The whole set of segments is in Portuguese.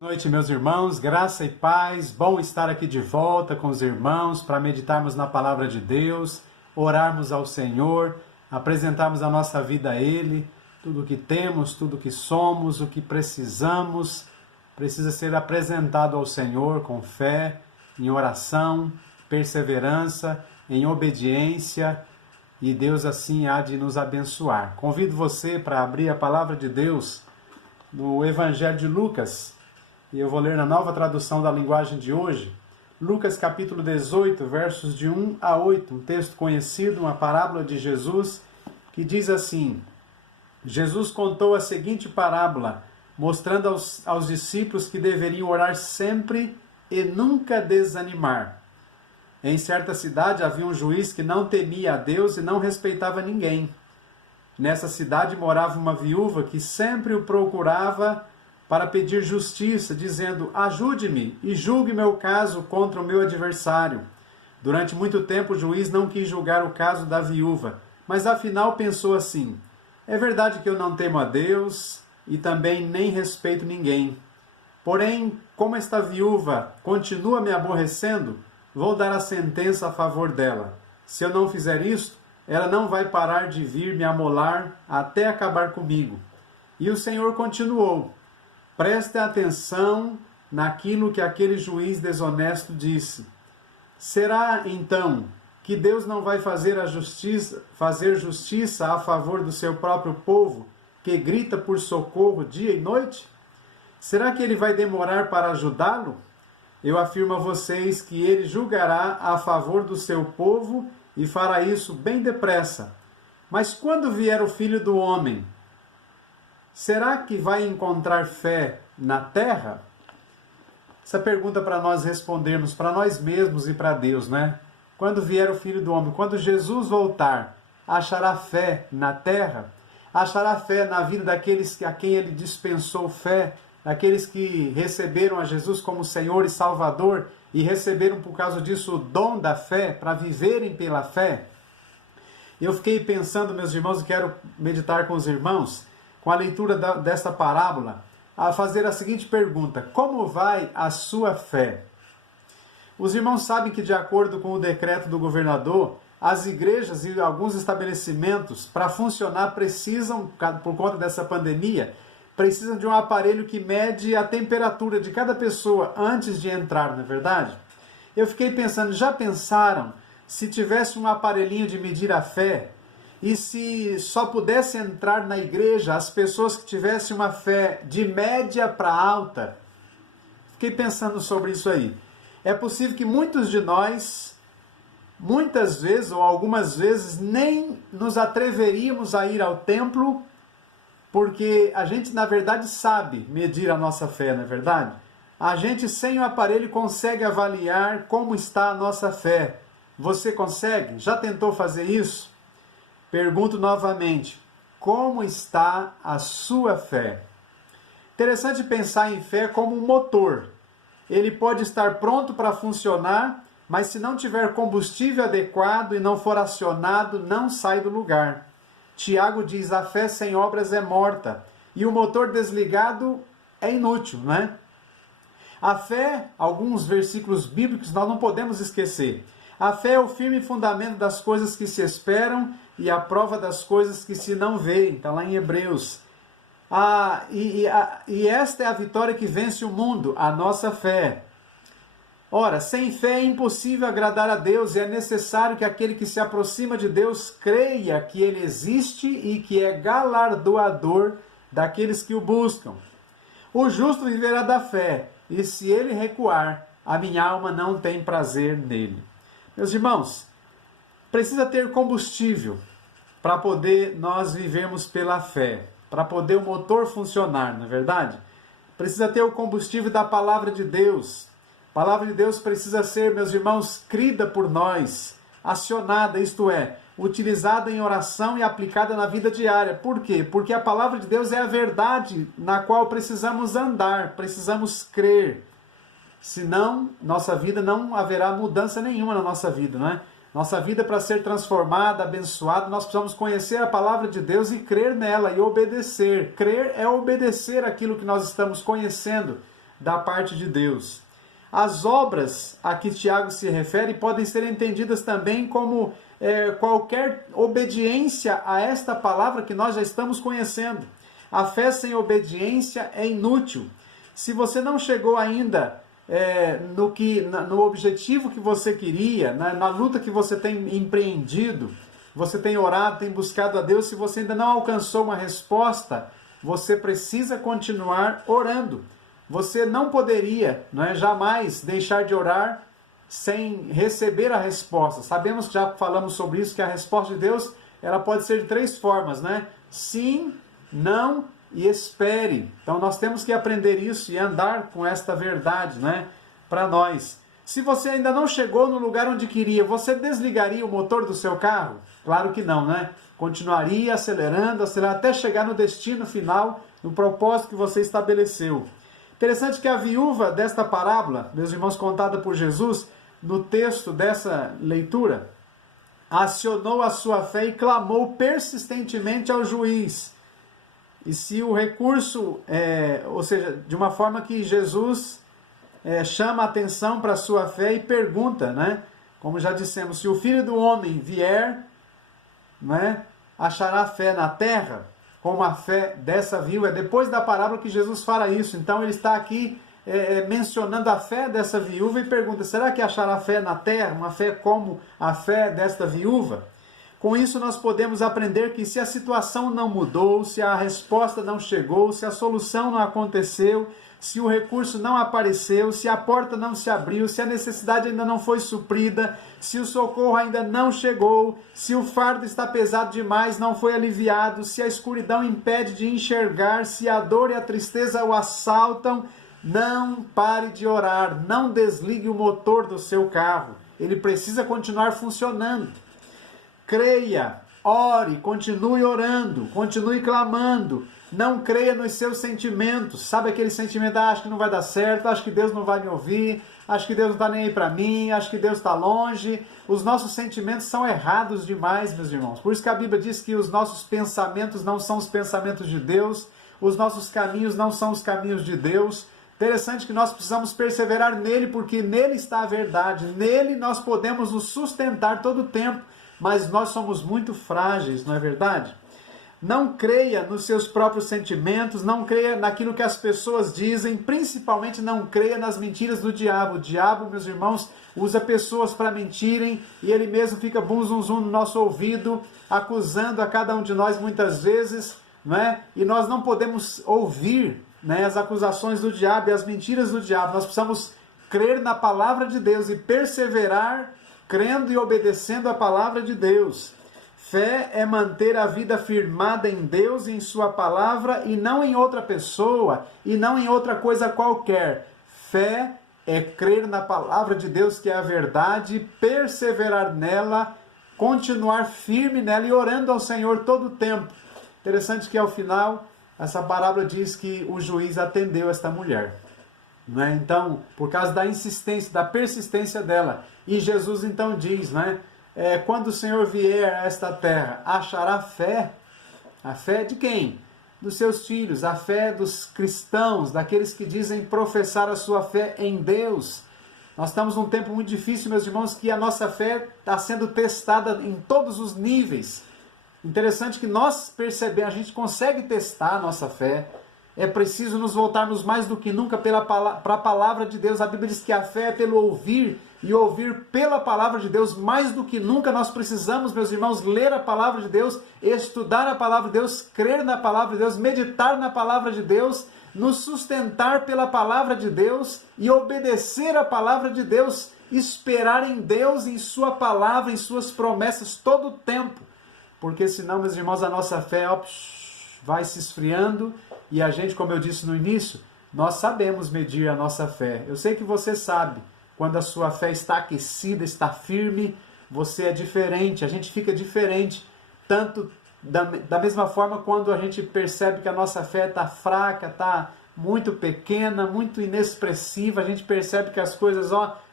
Boa noite, meus irmãos, graça e paz, bom estar aqui de volta com os irmãos para meditarmos na palavra de Deus, orarmos ao Senhor, apresentarmos a nossa vida a Ele, tudo o que temos, tudo o que somos, o que precisamos, precisa ser apresentado ao Senhor com fé, em oração, perseverança, em obediência, e Deus assim há de nos abençoar. Convido você para abrir a palavra de Deus no Evangelho de Lucas. E eu vou ler na nova tradução da linguagem de hoje, Lucas capítulo 18, versos de 1 a 8, um texto conhecido, uma parábola de Jesus, que diz assim: Jesus contou a seguinte parábola, mostrando aos discípulos que deveriam orar sempre e nunca desanimar. Em certa cidade havia um juiz que não temia a Deus e não respeitava ninguém. Nessa cidade morava uma viúva que sempre o procurava para pedir justiça, dizendo: ajude-me e julgue meu caso contra o meu adversário. Durante muito tempo o juiz não quis julgar o caso da viúva, mas afinal pensou assim: é verdade que eu não temo a Deus e também nem respeito ninguém. Porém, como esta viúva continua me aborrecendo, vou dar a sentença a favor dela. Se eu não fizer isto, ela não vai parar de vir me amolar até acabar comigo. E o Senhor continuou: preste atenção naquilo que aquele juiz desonesto disse. Será, então, que Deus não vai fazer justiça a favor do seu próprio povo, que grita por socorro dia e noite? Será que ele vai demorar para ajudá-lo? Eu afirmo a vocês que ele julgará a favor do seu povo e fará isso bem depressa. Mas quando vier o Filho do Homem, será que vai encontrar fé na terra? Essa pergunta para nós respondermos, para nós mesmos e para Deus, né? Quando vier o Filho do Homem, quando Jesus voltar, achará fé na terra? Achará fé na vida daqueles a quem ele dispensou fé? Daqueles que receberam a Jesus como Senhor e Salvador e receberam por causa disso o dom da fé, para viverem pela fé? Eu fiquei pensando, meus irmãos, e quero meditar com os irmãos, com a leitura desta parábola, a fazer a seguinte pergunta: como vai a sua fé? Os irmãos sabem que, de acordo com o decreto do governador, as igrejas e alguns estabelecimentos, para funcionar, precisam, por conta dessa pandemia, precisam de um aparelho que mede a temperatura de cada pessoa antes de entrar, não é verdade? Eu fiquei pensando, já pensaram se tivesse um aparelhinho de medir a fé? E se só pudesse entrar na igreja as pessoas que tivessem uma fé de média para alta? Fiquei pensando sobre isso aí. É possível que muitos de nós, muitas vezes ou algumas vezes, nem nos atreveríamos a ir ao templo, porque a gente, na verdade, sabe medir a nossa fé, não é verdade? A gente, sem o aparelho, consegue avaliar como está a nossa fé. Você consegue? Já tentou fazer isso? Pergunto novamente, como está a sua fé? Interessante pensar em fé como um motor. Ele pode estar pronto para funcionar, mas se não tiver combustível adequado e não for acionado, não sai do lugar. Tiago diz: a fé sem obras é morta, e o motor desligado é inútil, não é? A fé, alguns versículos bíblicos nós não podemos esquecer. A fé é o firme fundamento das coisas que se esperam e a prova das coisas que se não veem. Está lá em Hebreus. E esta é a vitória que vence o mundo, a nossa fé. Ora, sem fé é impossível agradar a Deus e é necessário que aquele que se aproxima de Deus creia que Ele existe e que é galardoador daqueles que o buscam. O justo viverá da fé, e se ele recuar, a minha alma não tem prazer nele. Meus irmãos, precisa ter combustível para poder nós vivermos pela fé, para poder o motor funcionar, não é verdade? Precisa ter o combustível da palavra de Deus. A palavra de Deus precisa ser, meus irmãos, crida por nós, acionada, isto é, utilizada em oração e aplicada na vida diária. Por quê? Porque a palavra de Deus é a verdade na qual precisamos andar, precisamos crer. Senão, nossa vida não haverá mudança nenhuma na nossa vida, não é? Nossa vida, para ser transformada, abençoada, nós precisamos conhecer a palavra de Deus e crer nela e obedecer. Crer é obedecer aquilo que nós estamos conhecendo da parte de Deus. As obras a que Tiago se refere podem ser entendidas também como qualquer obediência a esta palavra que nós já estamos conhecendo. A fé sem obediência é inútil. Se você não chegou ainda no objetivo que você queria, na luta que você tem empreendido, você tem orado, tem buscado a Deus, se você ainda não alcançou uma resposta, você precisa continuar orando. Você não poderia, jamais deixar de orar sem receber a resposta. Sabemos que já falamos sobre isso, que a resposta de Deus ela pode ser de 3 formas, Sim, não e espere. Então nós temos que aprender isso e andar com esta verdade, para nós. Se você ainda não chegou no lugar onde queria, você desligaria o motor do seu carro? Claro que não, Continuaria acelerando até chegar no destino final, no propósito que você estabeleceu. Interessante que a viúva desta parábola, meus irmãos, contada por Jesus, no texto dessa leitura, acionou a sua fé e clamou persistentemente ao juiz. E se o recurso, ou seja, de uma forma que Jesus chama a atenção para a sua fé e pergunta, como já dissemos, se o Filho do Homem vier, achará fé na terra? Como a fé dessa viúva. É depois da parábola que Jesus fala isso. Então ele está aqui mencionando a fé dessa viúva e pergunta, será que achará fé na terra? Uma fé como a fé desta viúva? Com isso nós podemos aprender que se a situação não mudou, se a resposta não chegou, se a solução não aconteceu, se o recurso não apareceu, se a porta não se abriu, se a necessidade ainda não foi suprida, se o socorro ainda não chegou, se o fardo está pesado demais, não foi aliviado, se a escuridão impede de enxergar, se a dor e a tristeza o assaltam, não pare de orar, não desligue o motor do seu carro. Ele precisa continuar funcionando. Creia, ore, continue orando, continue clamando. Não creia nos seus sentimentos. Sabe aquele sentimento, acho que não vai dar certo, acho que Deus não vai me ouvir, acho que Deus não está nem aí para mim, acho que Deus está longe. Os nossos sentimentos são errados demais, meus irmãos. Por isso que a Bíblia diz que os nossos pensamentos não são os pensamentos de Deus, os nossos caminhos não são os caminhos de Deus. Interessante que nós precisamos perseverar nele, porque nele está a verdade. Nele nós podemos nos sustentar todo o tempo, mas nós somos muito frágeis, não é verdade? Não creia nos seus próprios sentimentos, não creia naquilo que as pessoas dizem, principalmente não creia nas mentiras do diabo. O diabo, meus irmãos, usa pessoas para mentirem e ele mesmo fica bum zum zum no nosso ouvido, acusando a cada um de nós muitas vezes, E nós não podemos ouvir as acusações do diabo e as mentiras do diabo. Nós precisamos crer na palavra de Deus e perseverar crendo e obedecendo a palavra de Deus. Fé é manter a vida firmada em Deus e em sua palavra e não em outra pessoa e não em outra coisa qualquer. Fé é crer na palavra de Deus, que é a verdade, perseverar nela, continuar firme nela e orando ao Senhor todo o tempo. Interessante que ao final, essa parábola diz que o juiz atendeu esta mulher. Então, por causa da insistência, da persistência dela. E Jesus então diz, quando o Senhor vier a esta terra, achará fé? A fé de quem? Dos seus filhos, a fé dos cristãos, daqueles que dizem professar a sua fé em Deus. Nós estamos num tempo muito difícil, meus irmãos, que a nossa fé está sendo testada em todos os níveis. Interessante que nós percebemos, a gente consegue testar a nossa fé. É preciso nos voltarmos mais do que nunca para a palavra de Deus. A Bíblia diz que a fé é pelo ouvir, e ouvir pela palavra de Deus. Mais do que nunca nós precisamos, meus irmãos, ler a palavra de Deus, estudar a palavra de Deus, crer na palavra de Deus, meditar na palavra de Deus, nos sustentar pela palavra de Deus e obedecer a palavra de Deus, esperar em Deus, em sua palavra, em suas promessas todo o tempo. Porque senão, meus irmãos, a nossa fé vai se esfriando e a gente, como eu disse no início, nós sabemos medir a nossa fé. Eu sei que você sabe. Quando a sua fé está aquecida, está firme, você é diferente, a gente fica diferente. Tanto da mesma forma quando a gente percebe que a nossa fé está fraca, está muito pequena, muito inexpressiva, a gente percebe que as coisas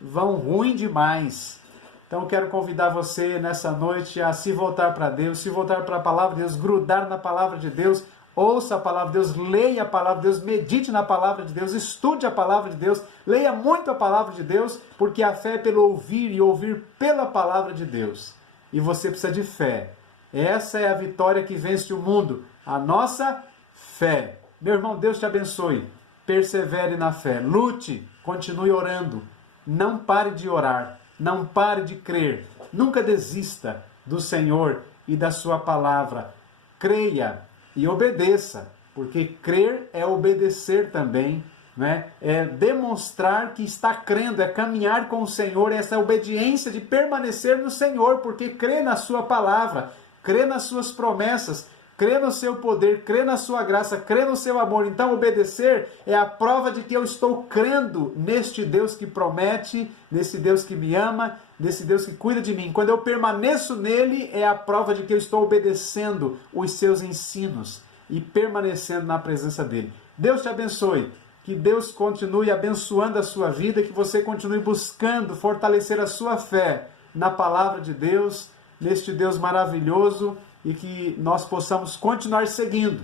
vão ruim demais. Então eu quero convidar você nessa noite a se voltar para Deus, se voltar para a palavra de Deus, grudar na palavra de Deus, ouça a palavra de Deus, leia a palavra de Deus, medite na palavra de Deus, estude a palavra de Deus, leia muito a palavra de Deus, porque a fé é pelo ouvir e ouvir pela palavra de Deus. E você precisa de fé. Essa é a vitória que vence o mundo, a nossa fé. Meu irmão, Deus te abençoe. Persevere na fé, lute, continue orando. Não pare de orar, não pare de crer. Nunca desista do Senhor e da sua palavra. Creia e obedeça, porque crer é obedecer também, né? É demonstrar que está crendo, é caminhar com o Senhor, essa obediência de permanecer no Senhor, porque crê na sua palavra, crê nas suas promessas, crê no seu poder, crê na sua graça, crê no seu amor. Então obedecer é a prova de que eu estou crendo neste Deus que promete, nesse Deus que me ama, nesse Deus que cuida de mim. Quando eu permaneço nele, é a prova de que eu estou obedecendo os seus ensinos e permanecendo na presença dele. Deus te abençoe. Que Deus continue abençoando a sua vida, que você continue buscando fortalecer a sua fé na palavra de Deus, neste Deus maravilhoso, e que nós possamos continuar seguindo,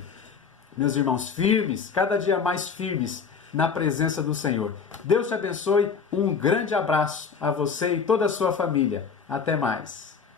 meus irmãos, firmes, cada dia mais firmes na presença do Senhor. Deus te abençoe, um grande abraço a você e toda a sua família. Até mais.